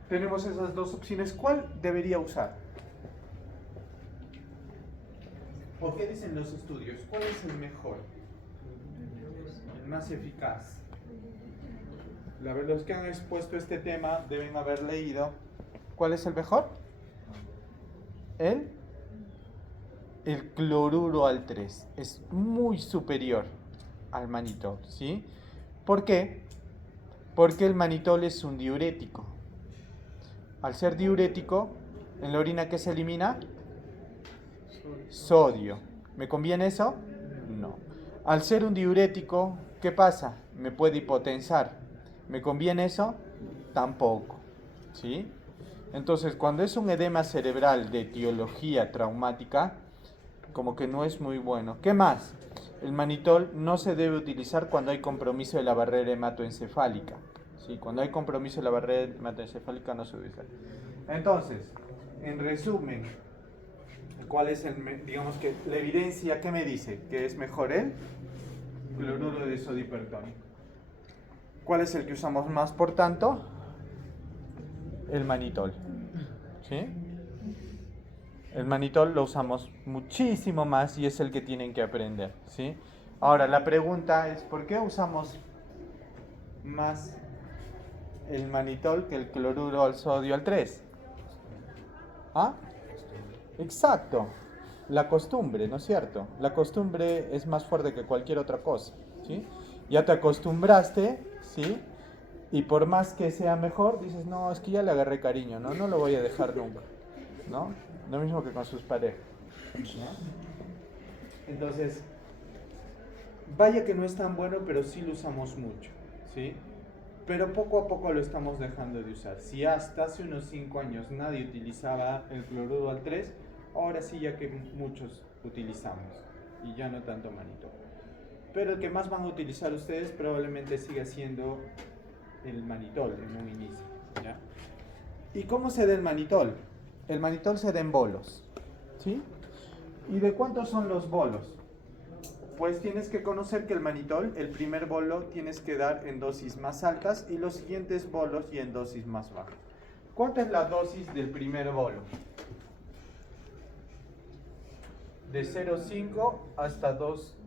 Tenemos esas dos opciones. ¿Cuál debería usar? ¿O qué dicen los estudios? ¿Cuál es el mejor? El más eficaz. Los que han expuesto este tema deben haber leído. ¿Cuál es el mejor? El cloruro al 3. Es muy superior al mannitol, ¿sí? ¿Por qué? Porque el mannitol es un diurético. Al ser diurético, ¿en la orina qué se elimina? Sodio. ¿Me conviene eso? No. Al ser un diurético, ¿qué pasa? Me puede hipotensar. ¿Me conviene eso? Tampoco. ¿Sí? Entonces, cuando es un edema cerebral de etiología traumática, como que no es muy bueno. ¿Qué más? El mannitol no se debe utilizar cuando hay compromiso de la barrera hematoencefálica. ¿Sí? Cuando hay compromiso de la barrera hematoencefálica no se utiliza. Entonces, en resumen, ¿cuál es digamos que la evidencia que me dice que es mejor el cloruro de sodio hipertónico? ¿Cuál es el que usamos más, por tanto? El mannitol. ¿Sí? El mannitol lo usamos muchísimo más y es el que tienen que aprender, ¿sí? Ahora, la pregunta es, ¿por qué usamos más el mannitol que el cloruro al sodio al 3? ¿Ah? Exacto. La costumbre, ¿no es cierto? La costumbre es más fuerte que cualquier otra cosa, ¿sí? Ya te acostumbraste, ¿sí? Y por más que sea mejor, dices, no, es que ya le agarré cariño, ¿no? No lo voy a dejar nunca, ¿no? Lo mismo que con sus parejas, ¿no? Entonces, vaya que no es tan bueno, pero sí lo usamos mucho, ¿sí? Pero poco a poco lo estamos dejando de usar. Si hasta hace unos 5 años nadie utilizaba el cloruro al 3, ahora sí ya que muchos utilizamos, y ya no tanto mannitol. Pero el que más van a utilizar ustedes probablemente siga siendo el mannitol en un inicio, ¿ya? ¿Y cómo se da el manitol? El manitol se da en bolos, ¿sí? ¿Y de cuántos son los bolos? Pues tienes que conocer que el manitol, el primer bolo, tienes que dar en dosis más altas y los siguientes bolos y en dosis más bajas. ¿Cuánta es la dosis del primer bolo? De 0,5 hasta 2,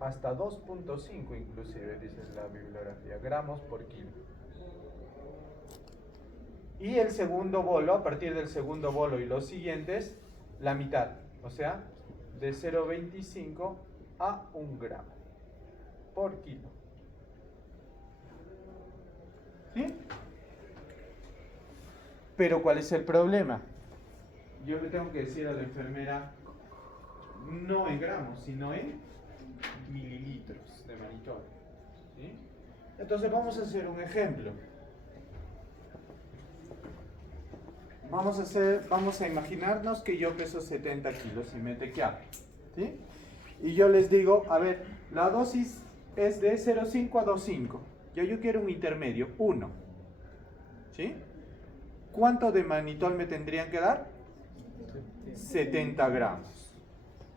hasta 2,5 inclusive, dice la bibliografía, gramos por kilo. Y el segundo bolo, a partir del segundo bolo y los siguientes, la mitad, o sea, de 0,25 a 1 gramo por kilo. ¿Sí? Pero ¿cuál es el problema? Yo le tengo que decir a la enfermera, no en gramos, sino en mililitros de manitol. ¿Sí? Entonces vamos a hacer un ejemplo. Vamos a imaginarnos que yo peso 70 kilos y me tequeado, ¿sí? Y yo les digo, a ver, la dosis es de 0,5 a 2,5. Yo quiero un intermedio, 1. ¿Sí? ¿Cuánto de manitol me tendrían que dar? 70 gramos.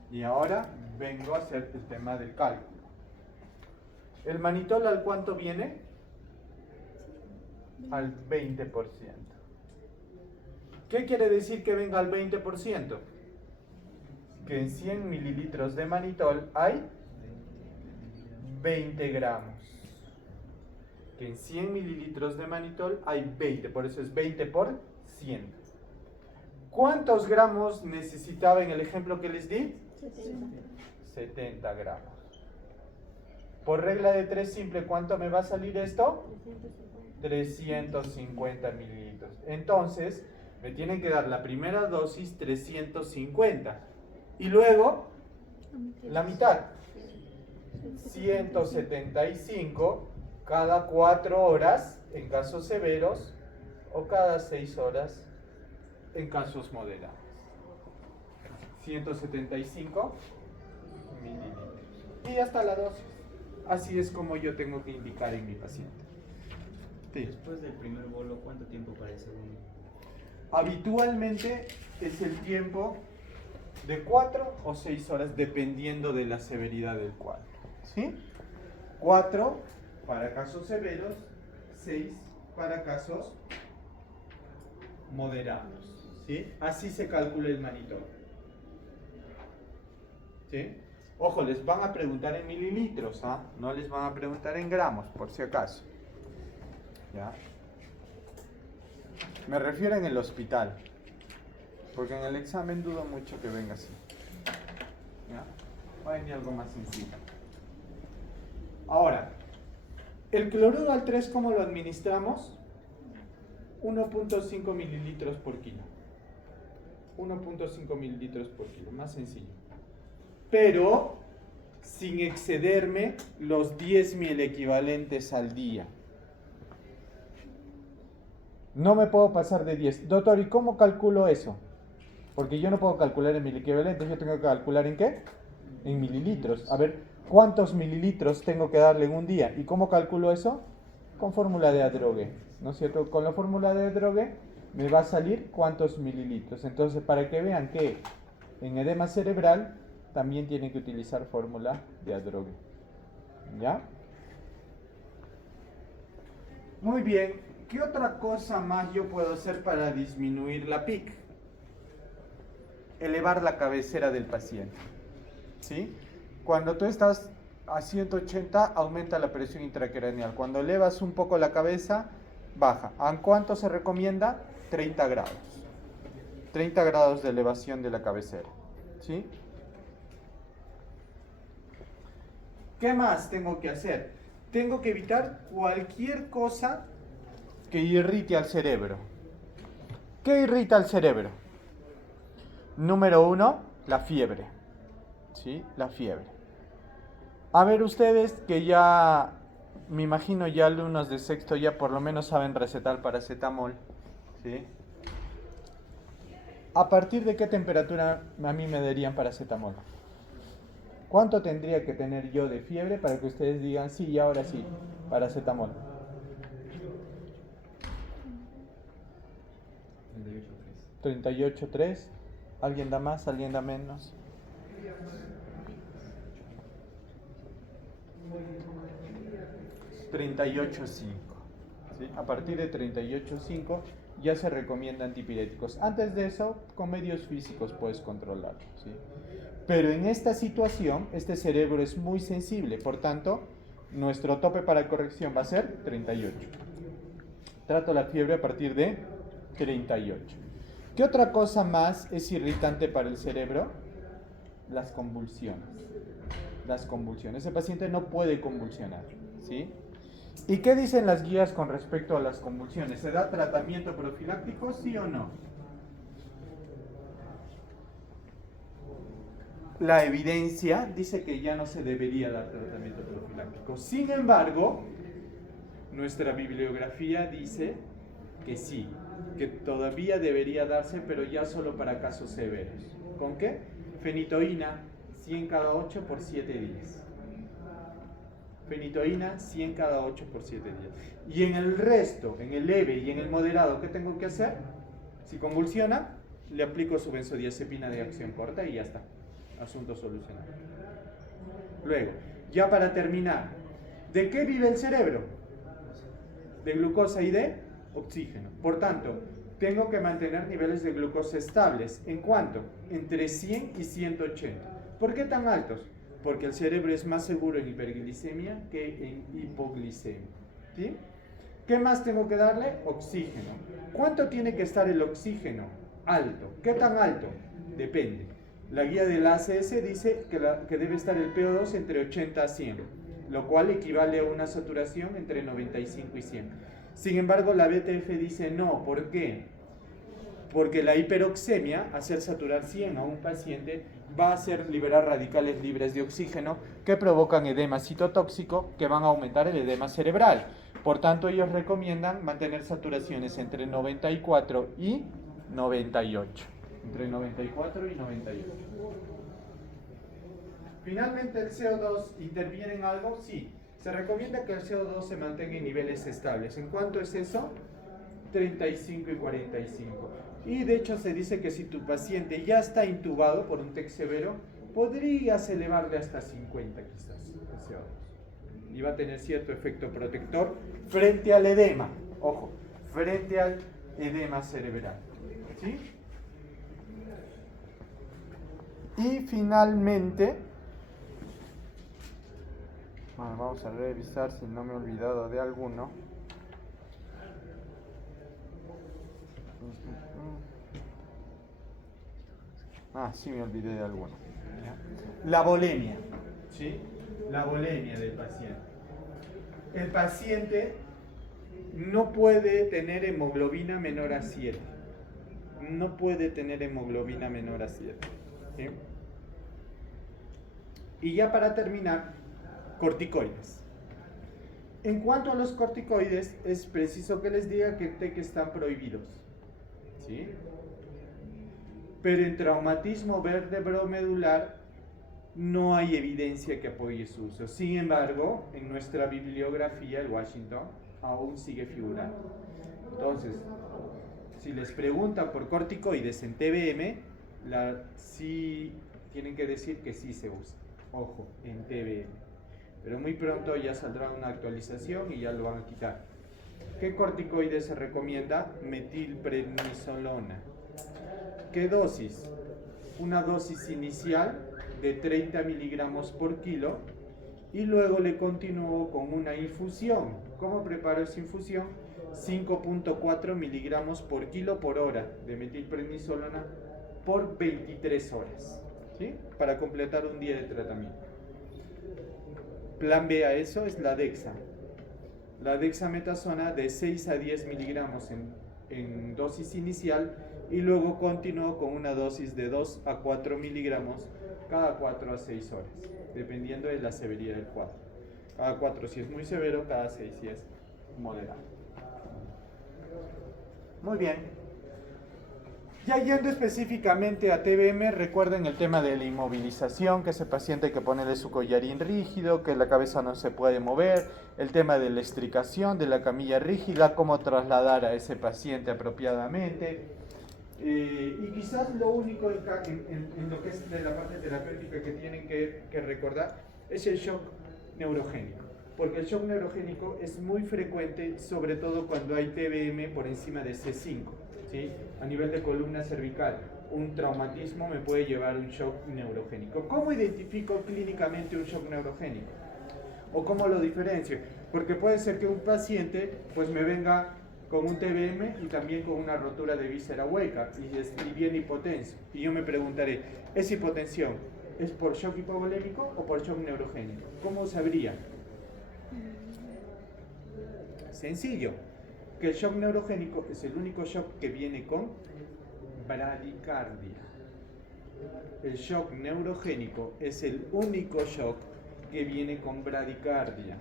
Y ahora vengo a hacer el tema del cálculo. ¿El manitol al cuánto viene? Al 20%. ¿Qué quiere decir que venga al 20%? Que en 100 mililitros de manitol hay 20 gramos. Que en 100 mililitros de manitol hay 20, por eso es 20 por 100. ¿Cuántos gramos necesitaba en el ejemplo que les di? 70 gramos. Por regla de 3 simple, ¿cuánto me va a salir esto? 350 mililitros. Entonces, me tienen que dar la primera dosis 350 y luego la mitad, 175 cada 4 horas en casos severos o cada 6 horas en casos moderados. 175 mililitros. Y ya está la dosis. Así es como yo tengo que indicar en mi paciente. Sí. Después del primer bolo, ¿cuánto tiempo para el segundo? Habitualmente es el tiempo de 4 o 6 horas dependiendo de la severidad del cuadro. ¿Sí? 4 para casos severos, 6 para casos moderados. ¿Sí? Así se calcula el manitol. ¿Sí? Ojo, les van a preguntar en mililitros, ¿ah? No les van a preguntar en gramos, por si acaso. ¿Ya? Me refiero en el hospital, porque en el examen dudo mucho que venga así. ¿Ya? Va a venir algo más sencillo. Ahora, el cloruro al 3, ¿cómo lo administramos? 1.5 mililitros por kilo. 1.5 mililitros por kilo, más sencillo. Pero sin excederme los 10.000 equivalentes al día. No me puedo pasar de 10. Doctor, ¿y cómo calculo eso? Porque yo no puedo calcular en mil equivalentes, yo tengo que calcular ¿en qué? En mililitros. A ver, ¿cuántos mililitros tengo que darle en un día? ¿Y cómo calculo eso? Con fórmula de Adrogué, ¿no es cierto? Con la fórmula de Adrogué me va a salir cuántos mililitros. Entonces, para que vean que en edema cerebral también tienen que utilizar fórmula de Adrogué. ¿Ya? Muy bien. ¿Qué otra cosa más yo puedo hacer para disminuir la PIC? Elevar la cabecera del paciente. ¿Sí? Cuando tú estás a 180, aumenta la presión intracraneal. Cuando elevas un poco la cabeza, baja. ¿A cuánto se recomienda? 30 grados. 30 grados de elevación de la cabecera. ¿Sí? ¿Qué más tengo que hacer? Tengo que evitar cualquier cosa que irrite al cerebro. ¿Qué irrita al cerebro? Número 1, la fiebre. ¿Sí? La fiebre. A ver ustedes que ya, me imagino ya alumnos de sexto ya por lo menos saben recetar paracetamol. ¿Sí? ¿A partir de qué temperatura a mí me darían paracetamol? ¿Cuánto tendría que tener yo de fiebre para que ustedes digan, sí, y ahora sí, paracetamol? 38.3. ¿Alguien da más? ¿Alguien da menos? 38.5. ¿Sí? A partir de 38.5 ya se recomienda antipiréticos. Antes de eso, con medios físicos puedes controlarlo, ¿sí? Pero en esta situación, este cerebro es muy sensible, por tanto, nuestro tope para corrección va a ser 38. Trato la fiebre a partir de 38. ¿Qué otra cosa más es irritante para el cerebro? Las convulsiones. Las convulsiones. Ese paciente no puede convulsionar, ¿sí? ¿Y qué dicen las guías con respecto a las convulsiones? ¿Se da tratamiento profiláctico, sí o no? La evidencia dice que ya no se debería dar tratamiento profiláctico. Sin embargo, nuestra bibliografía dice que sí, que todavía debería darse, pero ya solo para casos severos. ¿Con qué? Fenitoína, 100 cada 8 por 7 días. Fenitoína, 100 cada 8 por 7 días. Y en el resto, en el leve y en el moderado, ¿qué tengo que hacer? Si convulsiona, le aplico su benzodiazepina de acción corta y ya está. Asunto solucionado. Luego, ya para terminar, ¿de qué vive el cerebro? De glucosa y de oxígeno. Por tanto, tengo que mantener niveles de glucosa estables. ¿En cuánto? Entre 100 y 180. ¿Por qué tan altos? Porque el cerebro es más seguro en hiperglicemia que en hipoglicemia. ¿Sí? ¿Qué más tengo que darle? Oxígeno. ¿Cuánto tiene que estar el oxígeno? Alto. ¿Qué tan alto? Depende. La guía del ACS dice que debe estar el PO2 entre 80 a 100, lo cual equivale a una saturación entre 95 y 100. Sin embargo, la BTF dice no. ¿Por qué? Porque la hiperoxemia, hacer saturar 100 a un paciente, va a hacer liberar radicales libres de oxígeno que provocan edema citotóxico, que van a aumentar el edema cerebral. Por tanto, ellos recomiendan mantener saturaciones entre 94 y 98. Entre 94 y 98. Finalmente, ¿el CO2 interviene en algo? Sí. Se recomienda que el CO2 se mantenga en niveles estables. ¿En cuánto es eso? 35 y 45. Y de hecho se dice que si tu paciente ya está intubado por un TEC severo, podrías elevarle hasta 50 quizás el CO2. Y va a tener cierto efecto protector frente al edema. Ojo, frente al edema cerebral. ¿Sí? Y finalmente, vamos a revisar si no me he olvidado de alguno. Sí me olvidé de alguno. La volemia, ¿sí? La volemia del paciente. El paciente no puede tener hemoglobina menor a 7. No puede tener hemoglobina menor a 7. ¿Sí? Y ya para terminar, corticoides. En cuanto a los corticoides, es preciso que les diga que TEC están prohibidos. ¿Sí? Pero en traumatismo vertebromedular no hay evidencia que apoye su uso. Sin embargo, en nuestra bibliografía, el Washington, aún sigue figurando. Entonces, si les preguntan por corticoides en TBM, sí tienen que decir que sí se usa. Ojo, en TBM. Pero muy pronto ya saldrá una actualización y ya lo van a quitar. ¿Qué corticoide se recomienda? Metilprednisolona. ¿Qué dosis? Una dosis inicial de 30 miligramos por kilo y luego le continúo con una infusión. ¿Cómo preparo esa infusión? 5.4 miligramos por kilo por hora de metilprednisolona por 23 horas, ¿sí? Para completar un día de tratamiento. Plan B a eso es la dexa. La dexametasona de 6 a 10 miligramos en dosis inicial y luego continúo con una dosis de 2 a 4 miligramos cada 4 a 6 horas, dependiendo de la severidad del cuadro. Cada 4 si es muy severo, cada 6 si es moderado. Muy bien. Ya yendo específicamente a TBM, recuerden el tema de la inmovilización, que ese paciente hay que ponerle su collarín rígido, que la cabeza no se puede mover, el tema de la estricación, de la camilla rígida, cómo trasladar a ese paciente apropiadamente. Y quizás lo único en lo que es de la parte terapéutica que tienen que recordar es el shock neurogénico. Porque el shock neurogénico es muy frecuente, sobre todo cuando hay TBM por encima de C5, ¿sí? A nivel de columna cervical. Un traumatismo me puede llevar a un shock neurogénico. ¿Cómo identifico clínicamente un shock neurogénico? ¿O cómo lo diferencio? Porque puede ser que un paciente pues me venga con un TBM y también con una rotura de víscera hueca y bien hipotenso. Y yo me preguntaré, ¿esa hipotensión es por shock hipovolémico o por shock neurogénico? ¿Cómo sabría? Sencillo, que el shock neurogénico es el único shock que viene con bradicardia. El shock neurogénico es el único shock que viene con bradicardia.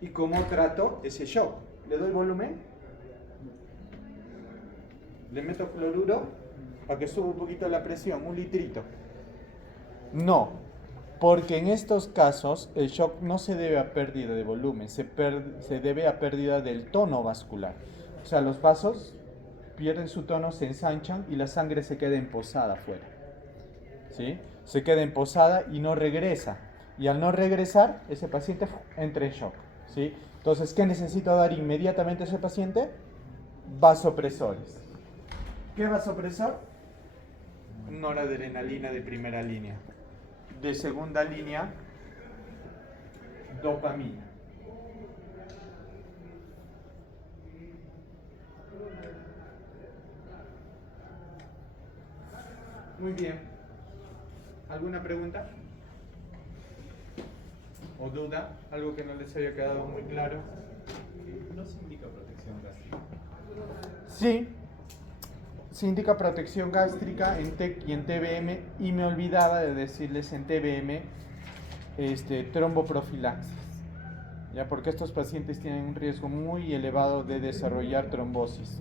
¿Y cómo trato ese shock? ¿Le doy volumen? ¿Le meto cloruro para que suba un poquito la presión? Un litrito. No, porque en estos casos el shock no se debe a pérdida de volumen, se debe a pérdida del tono vascular. O sea, los vasos pierden su tono, se ensanchan y la sangre se queda emposada afuera. ¿Sí? Se queda emposada y no regresa. Y al no regresar, ese paciente entra en shock. ¿Sí? Entonces, ¿qué necesito dar inmediatamente a ese paciente? Vasopresores. ¿Qué vasopresor? Noradrenalina de primera línea. De segunda línea, dopamina. Muy bien. ¿Alguna pregunta? ¿O duda? ¿Algo que no les haya quedado muy claro? ¿No se indica protección gástrica? Sí, se indica protección gástrica en TEC y en TBM, y me olvidaba de decirles en TBM tromboprofilaxis, ¿ya? Porque estos pacientes tienen un riesgo muy elevado de desarrollar trombosis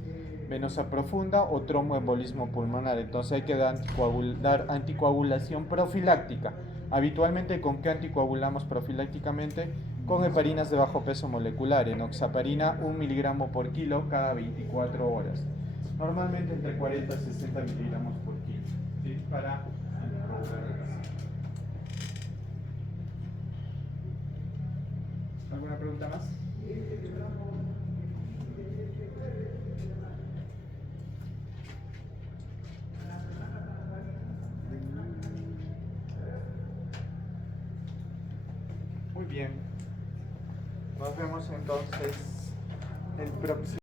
venosa profunda o tromboembolismo pulmonar, entonces hay que dar anticoagulación profiláctica. Habitualmente, ¿con qué anticoagulamos profilácticamente? Con heparinas de bajo peso molecular, enoxaparina 1 miligramo por kilo cada 24 horas. Normalmente entre 40 y 60 miligramos por kilo, ¿sí? Para anticoagular el paciente. ¿Alguna pregunta más? Muy bien. Nos vemos entonces el próximo.